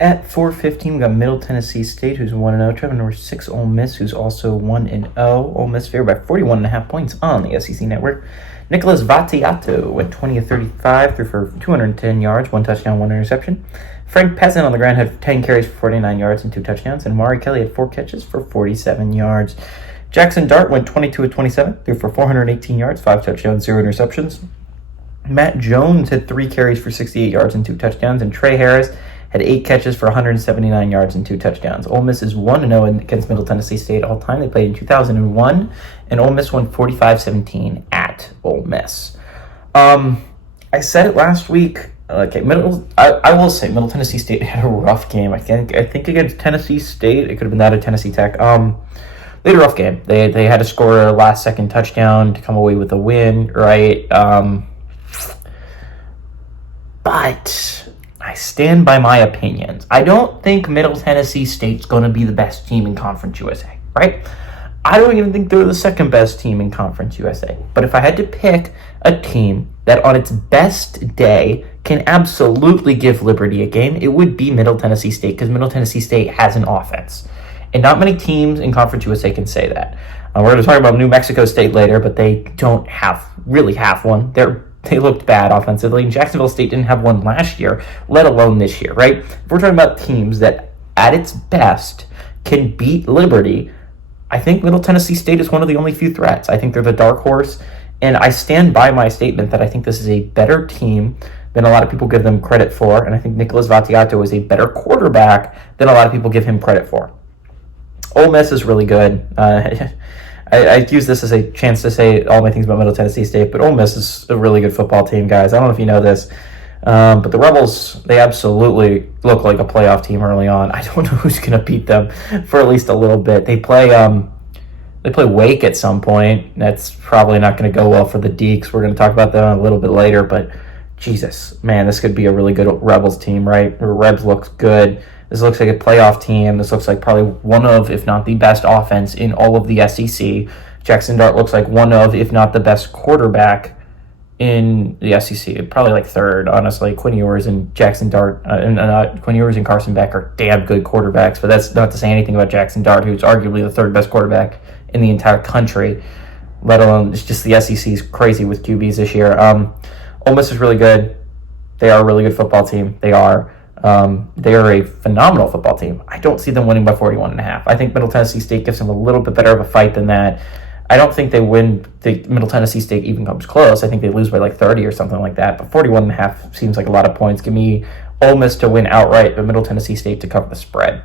At 4:15, we got Middle Tennessee State, who's 1-0. Trevor number 6, Ole Miss, who's also 1-0. Ole Miss favored by 41.5 points on the SEC Network. Nicholas Vattiato went 20 of 35, threw for 210 yards, 1 touchdown, 1 interception. Frank Peasant on the ground had 10 carries for 49 yards and 2 touchdowns, and Mari Kelly had 4 catches for 47 yards. Jackson Dart went 22 of 27, threw for 418 yards, 5 touchdowns, 0 interceptions. Matt Jones had 3 carries for 68 yards and 2 touchdowns, and Trey Harris had 8 catches for 179 yards and 2 touchdowns. Ole Miss is 1-0 against Middle Tennessee State all time. They played in 2001, and Ole Miss won 45-17 at Ole Miss. I said it last week. Okay, I will say Middle Tennessee State had a rough game. I think against Tennessee State, it could have been that of Tennessee Tech. They had a rough game. They had to score a last-second touchdown to come away with a win, right? But I stand by my opinions. I don't think Middle Tennessee State's going to be the best team in Conference USA, right? I don't even think they're the second best team in Conference USA. But if I had to pick a team that on its best day can absolutely give Liberty a game, it would be Middle Tennessee State, because Middle Tennessee State has an offense. And not many teams in Conference USA can say that. We're going to talk about New Mexico State later, but they don't really have one. They looked bad offensively, and Jacksonville State didn't have one last year, let alone this year, right? If we're talking about teams that, at its best, can beat Liberty, I think Middle Tennessee State is one of the only few threats. I think they're the dark horse, and I stand by my statement that I think this is a better team than a lot of people give them credit for, and I think Nicholas Vattiato is a better quarterback than a lot of people give him credit for. Ole Miss is really good. I use this as a chance to say all my things about Middle Tennessee State, but Ole Miss is a really good football team, guys. I don't know if you know this, but the Rebels, they absolutely look like a playoff team early on. I don't know who's going to beat them for at least a little bit. They play Wake at some point. That's probably not going to go well for the Deeks. We're going to talk about that a little bit later, but Jesus, man, this could be a really good Rebels team, right? The Rebs looks good. This looks like a playoff team. This looks like probably one of, if not the best offense in all of the SEC. Jackson Dart looks like one of, if not the best quarterback in the SEC. Probably like third, honestly. Quinn Ewers and Jackson Dart, Quinn Ewers and Carson Beck are damn good quarterbacks, but that's not to say anything about Jackson Dart, who's arguably the third best quarterback in the entire country, let alone it's just the SEC is crazy with QBs this year. Ole Miss is really good. They are a really good football team. They are a phenomenal football team. I don't see them winning by 41.5. I think Middle Tennessee State gives them a little bit better of a fight than that. I don't think they win. Middle Tennessee State even comes close. I think they lose by like 30 or something like that. But 41.5 seems like a lot of points. Give me Ole Miss to win outright, but Middle Tennessee State to cover the spread.